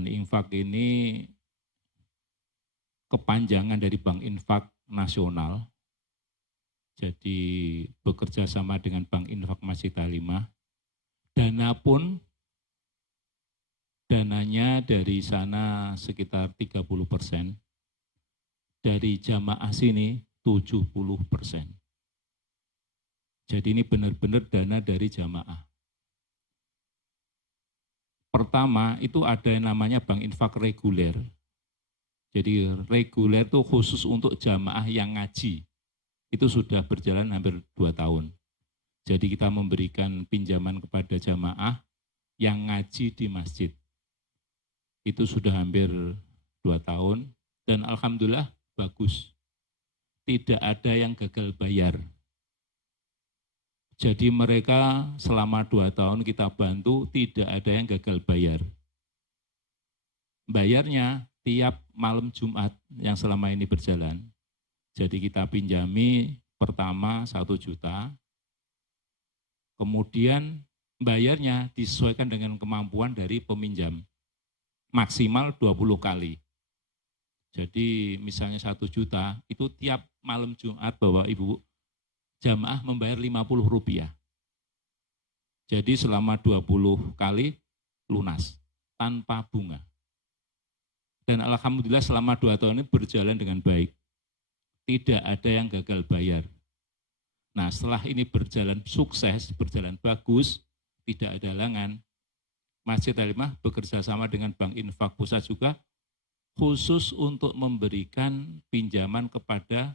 Bank Infak ini kepanjangan dari Bank Infak Nasional. Jadi bekerja sama dengan Bank Infak Masjid Halimah. Dananya dari sana sekitar 30%, dari jamaah sini 70%. Jadi ini benar-benar dana dari jamaah. Pertama itu ada yang namanya Bank Infak reguler. Jadi reguler itu khusus untuk jamaah yang ngaji. Itu sudah berjalan hampir 2 tahun. Jadi kita memberikan pinjaman kepada jamaah yang ngaji di masjid. Itu sudah hampir 2 tahun dan alhamdulillah bagus. Tidak ada yang gagal bayar. Jadi mereka selama 2 tahun kita bantu tidak ada yang gagal bayar. Bayarnya tiap malam Jumat yang selama ini berjalan. Jadi kita pinjami pertama 1 juta, kemudian bayarnya disesuaikan dengan kemampuan dari peminjam, maksimal 20 kali. Jadi misalnya 1 juta, itu tiap malam Jumat Bapak Ibu, jamaah membayar Rp50. Jadi selama 20 kali lunas, tanpa bunga. Dan alhamdulillah selama 2 tahun ini berjalan dengan baik. Tidak ada yang gagal bayar. Nah setelah ini berjalan sukses, berjalan bagus, tidak ada halangan, Masjid Halimah bekerja sama dengan Bank Infak Pusat juga khusus untuk memberikan pinjaman kepada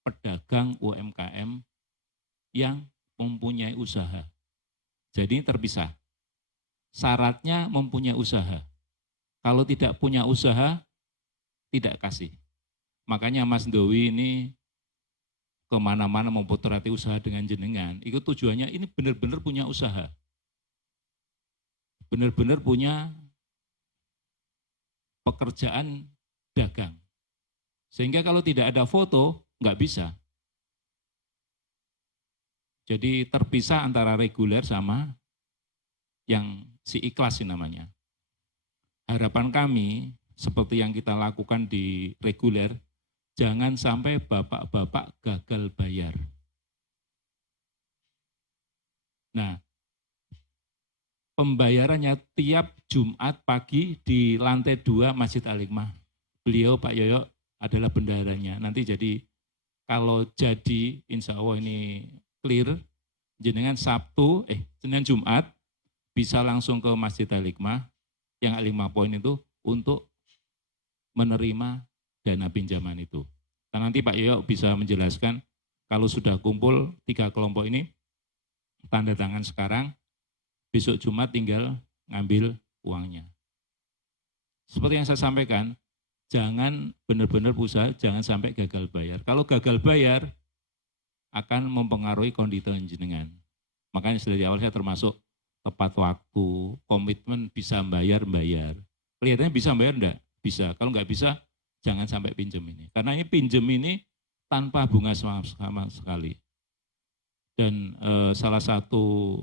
pedagang UMKM yang mempunyai usaha. Jadi terpisah. Syaratnya mempunyai usaha. Kalau tidak punya usaha, tidak kasih. Makanya Mas Dowi ini kemana-mana mempotorati usaha dengan jenengan. Itu tujuannya ini benar-benar punya usaha. Benar-benar punya pekerjaan dagang. Sehingga kalau tidak ada foto, nggak bisa. Jadi terpisah antara reguler sama yang si ikhlas namanya. Harapan kami, seperti yang kita lakukan di reguler, jangan sampai bapak-bapak gagal bayar. Nah, pembayarannya tiap Jumat pagi di lantai 2 Masjid Al-Hikmah. Beliau Pak Yoyo adalah bendaharanya. Nanti jadi kalau jadi insya Allah ini clear, jenengan Senin Jumat bisa langsung ke Masjid Al-Hikmah yang Al-5 poin itu untuk menerima dana pinjaman itu. Dan nanti Pak Yoyo bisa menjelaskan kalau sudah kumpul 3 kelompok ini, tanda tangan sekarang, besok Jumat tinggal ngambil uangnya. Seperti yang saya sampaikan, jangan benar-benar usaha, jangan sampai gagal bayar. Kalau gagal bayar, akan mempengaruhi kondisi jenengan. Makanya dari awal saya termasuk tepat waktu, komitmen bisa bayar. Kelihatannya bisa bayar enggak? Bisa. Kalau enggak bisa, jangan sampai pinjam ini. Karena ini pinjam ini tanpa bunga sama sekali. Dan salah satu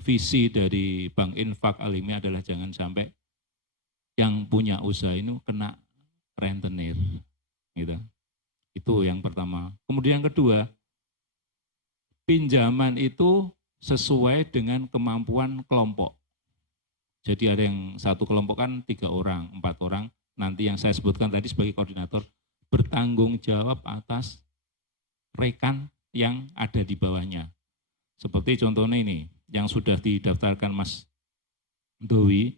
visi dari Bank Infak Al-Hikmah adalah jangan sampai yang punya usaha ini kena rentenir. Gitu. Itu yang pertama. Kemudian yang kedua, pinjaman itu sesuai dengan kemampuan kelompok. Jadi ada yang satu kelompok kan 3 orang, 4 orang. Nanti yang saya sebutkan tadi sebagai koordinator bertanggung jawab atas rekan yang ada di bawahnya. Seperti contohnya ini, yang sudah didaftarkan Mas Dowi,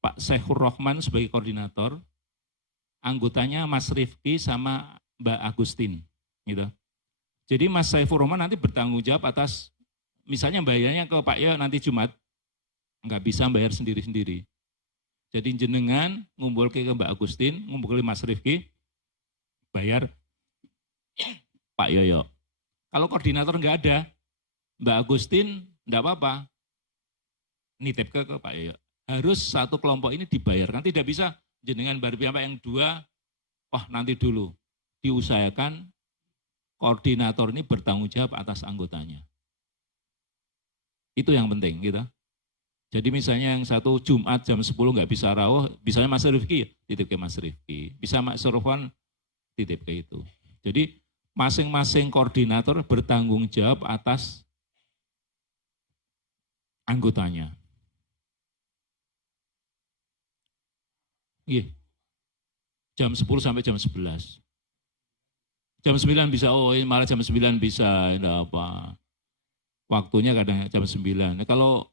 Pak Syekhur Rahman sebagai koordinator, anggotanya Mas Rifki sama Mbak Agustin. Gitu. Jadi Mas Syekhur Rahman nanti bertanggung jawab atas, misalnya bayarnya ke Pak Yo nanti Jumat, nggak bisa bayar sendiri-sendiri. Jadi jenengan ngumpul ke Mbak Agustin, ngumpul ke Mas Rifki, bayar Pak Yoyo. Kalau koordinator nggak ada, Mbak Agustin nggak apa-apa, nitip ke Pak Yoyo. Harus satu kelompok ini dibayarkan, tidak bisa jenengan sampai yang 2, nanti dulu. Diusahakan koordinator ini bertanggung jawab atas anggotanya. Itu yang penting gitu. Jadi misalnya yang satu Jumat jam 10 nggak bisa rawuh, misalnya Mas Rifki, titip ke Mas Rifki. Bisa Mas Surfan, titip ke itu. Jadi masing-masing koordinator bertanggung jawab atas anggotanya. Iya, jam 10 sampai jam 11. Jam 9 bisa, oh ini malah jam 9 bisa, enggak apa. Waktunya kadang jam 9. Nah, kalau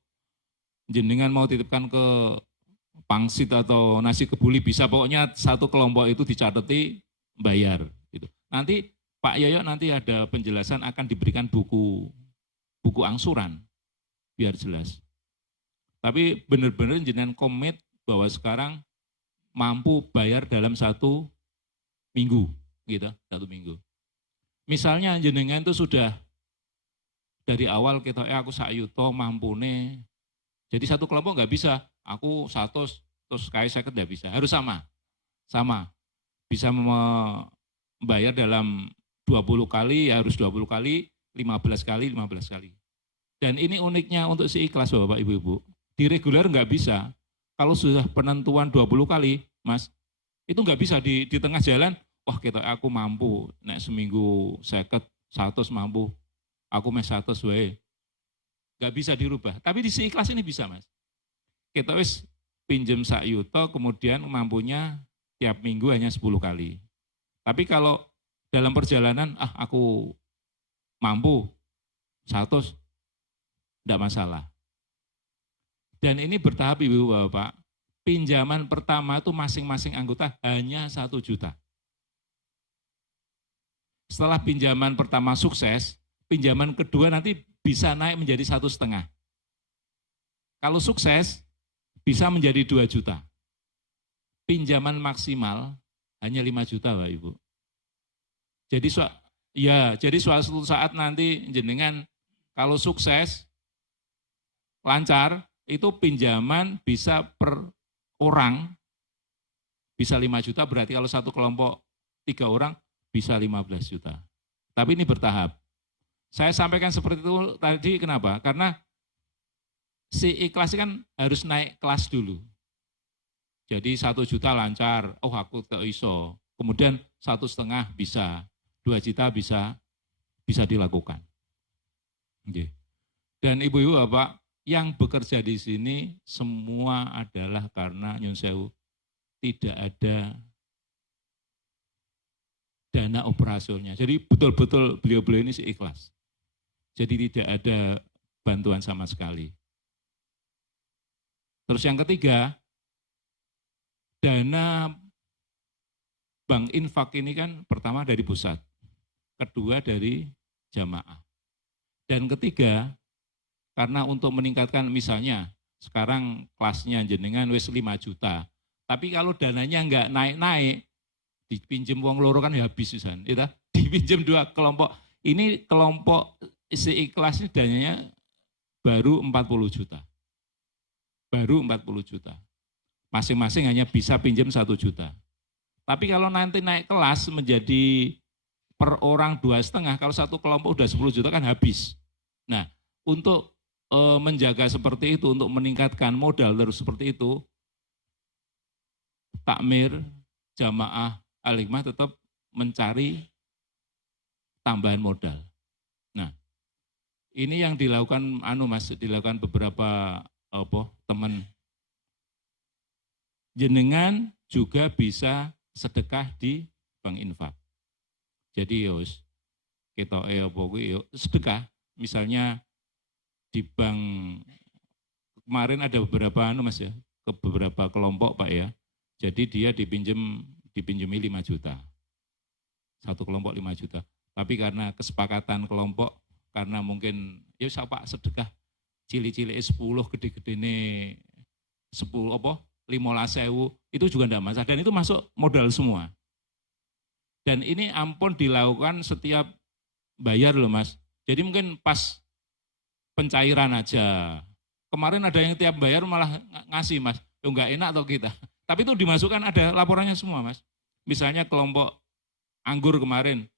jenengan mau titipkan ke pangsit atau nasi kebuli bisa, pokoknya satu kelompok itu dicatati bayar gitu. Nanti Pak Yoyo nanti ada penjelasan akan diberikan buku angsuran biar jelas. Tapi benar-benar jenengan komit bahwa sekarang mampu bayar dalam 1 minggu gitu, 1 minggu. Misalnya jenengan itu sudah dari awal kita aku sayuto mampune. Jadi satu kelompok nggak bisa, aku 100 terus kayak saya nggak bisa, harus sama. Bisa membayar dalam 20 kali, ya harus 20 kali, 15 kali, 15 kali. Dan ini uniknya untuk si ikhlas Bapak Ibu-Ibu. Di reguler nggak bisa. Kalau sudah penentuan 20 kali, Mas, itu nggak bisa di tengah jalan, wah kita aku mampu, nek seminggu 100 mampu, aku mes 100 wae. Nggak bisa dirubah. Tapi di si ikhlas ini bisa, Mas. Kita wis pinjem sak yuto, kemudian mampunya tiap minggu hanya 10 kali. Tapi kalau dalam perjalanan, aku mampu 100, tidak masalah. Dan ini bertahap Ibu Bapak. Pinjaman pertama itu masing-masing anggota hanya 1 juta. Setelah pinjaman pertama sukses, pinjaman kedua nanti bisa naik menjadi 1,5. Kalau sukses, bisa menjadi 2 juta. Pinjaman maksimal hanya 5 juta Pak Ibu. Jadi suatu saat nanti jenengan kalau sukses, lancar, itu pinjaman bisa per orang, bisa 5 juta, berarti kalau satu kelompok 3 orang, bisa 15 juta. Tapi ini bertahap. Saya sampaikan seperti itu tadi kenapa? Karena si ikhlas kan harus naik kelas dulu. Jadi 1 juta lancar, aku tak iso. Kemudian 1,5 bisa, 2 juta bisa dilakukan. Dan ibu-ibu Bapak yang bekerja di sini semua adalah karena Nyun Sewu tidak ada dana operasionalnya. Jadi betul-betul beliau-beliau ini ikhlas. Jadi tidak ada bantuan sama sekali. Terus yang ketiga, dana Bank Infak ini kan pertama dari pusat, kedua dari jamaah. Dan ketiga, karena untuk meningkatkan misalnya sekarang kelasnya jenengan wis 5 juta, tapi kalau dananya enggak naik-naik, dipinjem uang loro kan habis Susan, ya, dipinjem 2 kelompok. Ini kelompok si ikhlas ini dananya baru 40 juta. Baru 40 juta. Masing-masing hanya bisa pinjam 1 juta. Tapi kalau nanti naik kelas menjadi per orang 2,5, kalau satu kelompok udah 10 juta kan habis. Nah, untuk menjaga seperti itu, untuk meningkatkan modal terus seperti itu, takmir, jamaah, al-hikmah tetap mencari tambahan modal. Nah, ini yang dilakukan dilakukan beberapa teman. Jenengan juga bisa sedekah di Bank Infak. Jadi kita sedekah, misalnya di bank kemarin ada beberapa ke beberapa kelompok Pak ya. Jadi dia dipinjemi 5 juta. Satu kelompok 5 juta. Tapi karena kesepakatan kelompok, karena mungkin Pak sedekah cili-cili 10, gede-gede ini 10 15.000, itu juga enggak masalah. Dan itu masuk modal semua. Dan ini ampun dilakukan setiap bayar loh Mas. Jadi mungkin pas pencairan aja. Kemarin ada yang tiap bayar malah ngasih Mas. Enggak enak atau kita. Tapi itu dimasukkan, ada laporannya semua Mas. Misalnya kelompok anggur kemarin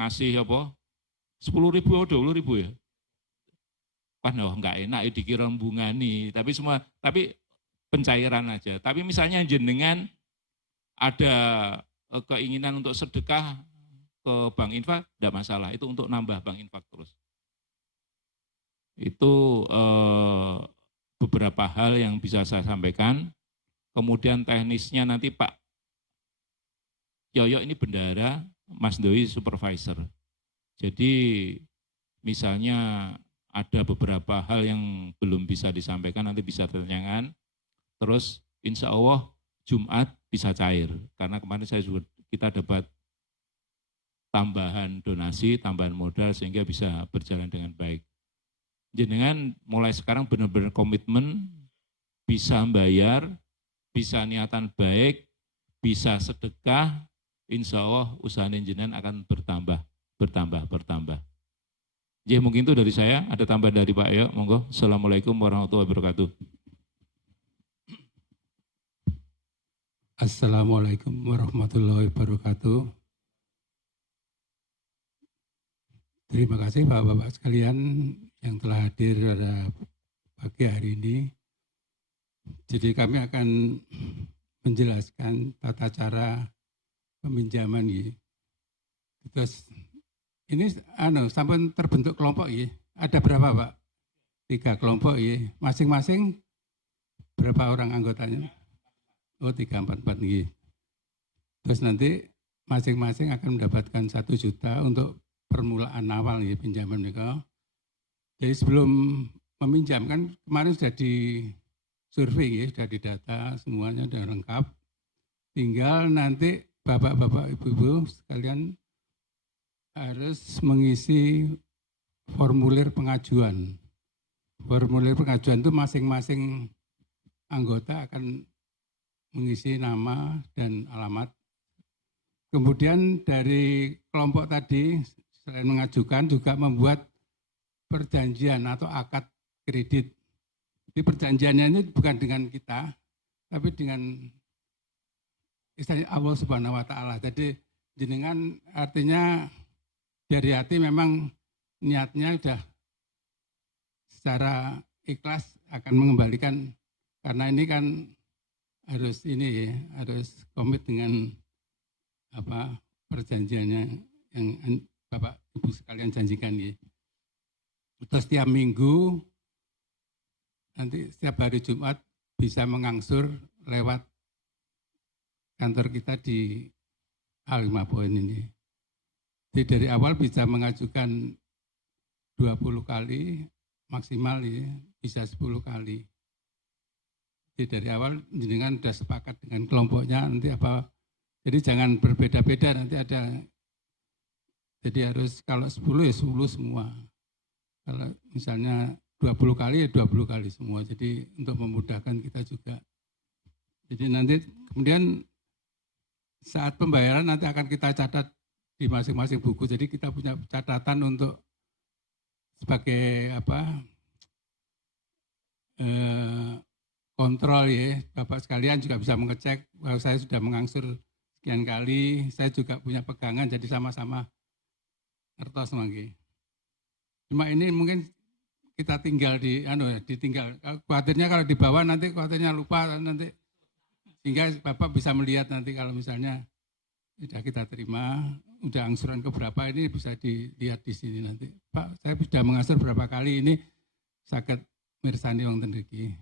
ngasih 10.000 atau 20.000 ya. Wah, no, enggak enak ya dikira bungani, tapi pencairan aja. Tapi misalnya jenengan ada keinginan untuk sedekah ke bank infak, tidak masalah. Itu untuk nambah bank infak terus. Itu beberapa hal yang bisa saya sampaikan. Kemudian teknisnya nanti Pak Yoyo ini bendahara, Mas Doi supervisor. Jadi misalnya ada beberapa hal yang belum bisa disampaikan, nanti bisa ditanyakan. Terus insya Allah Jumat bisa cair. Karena kemarin kita dapat tambahan donasi, tambahan modal sehingga bisa berjalan dengan baik. Jenengan mulai sekarang benar-benar komitmen, bisa bayar, bisa niatan baik, bisa sedekah, insya Allah usaha jenengan akan bertambah. Jadi mungkin itu dari saya, ada tambahan dari Pak Yo, monggo. Assalamualaikum warahmatullahi wabarakatuh. Assalamualaikum warahmatullahi wabarakatuh. Terima kasih Bapak-Bapak sekalian yang telah hadir pada pagi hari ini. Jadi kami akan menjelaskan tata cara peminjaman ya. Terus ini sampai terbentuk kelompok ya. Ada berapa Pak? 3 kelompok ya. Masing-masing berapa orang anggotanya? Oh 3, 4 nih. Terus nanti masing-masing akan mendapatkan 1 juta untuk permulaan awal nih pinjaman mereka. Jadi sebelum meminjam kan kemarin sudah di survei ya, sudah didata semuanya sudah lengkap. Tinggal nanti bapak-bapak ibu-ibu sekalian harus mengisi formulir pengajuan. Formulir pengajuan itu masing-masing anggota akan mengisi nama dan alamat. Kemudian dari kelompok tadi selain mengajukan juga membuat perjanjian atau akad kredit. Jadi perjanjiannya ini bukan dengan kita, tapi dengan istilahnya Allah Subhanahu wa Ta'ala. Jadi jenengan artinya dari hati memang niatnya sudah secara ikhlas akan mengembalikan, karena ini kan harus komit dengan perjanjiannya yang Bapak Ibu sekalian janjikan ya. Terus setiap minggu nanti setiap hari Jumat bisa mengangsur lewat kantor kita di A5 Poin ini. Jadi dari awal bisa mengajukan 20 kali, maksimal ya, bisa 10 kali. Jadi dari awal jenengan sudah sepakat dengan kelompoknya nanti apa. Jadi jangan berbeda-beda, nanti ada. Jadi harus kalau 10 ya 10 semua. Kalau misalnya 20 kali ya 20 kali semua. Jadi untuk memudahkan kita juga. Jadi nanti kemudian saat pembayaran nanti akan kita catat di masing-masing buku. Jadi kita punya catatan untuk sebagai kontrol ya. Bapak sekalian juga bisa mengecek bahwa saya sudah mengangsur sekian kali. Saya juga punya pegangan, jadi sama-sama ngertos mangke. Cuma ini mungkin kita tinggal ditinggal. Khawatirnya kalau dibawa nanti khawatirnya lupa nanti, sehingga Bapak bisa melihat nanti kalau misalnya sudah kita terima, udah angsuran ke berapa ini bisa dilihat di sini nanti. Pak, saya sudah mengangsur berapa kali ini saged mirsani wonten mriki.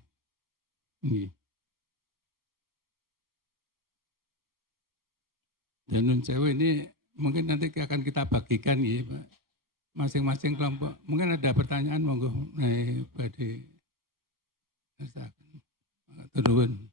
Nggih. Dan nun sewu ini mungkin nanti akan kita bagikan ya Pak. Masing-masing kelompok. Mungkin ada pertanyaan monggo badhe turun.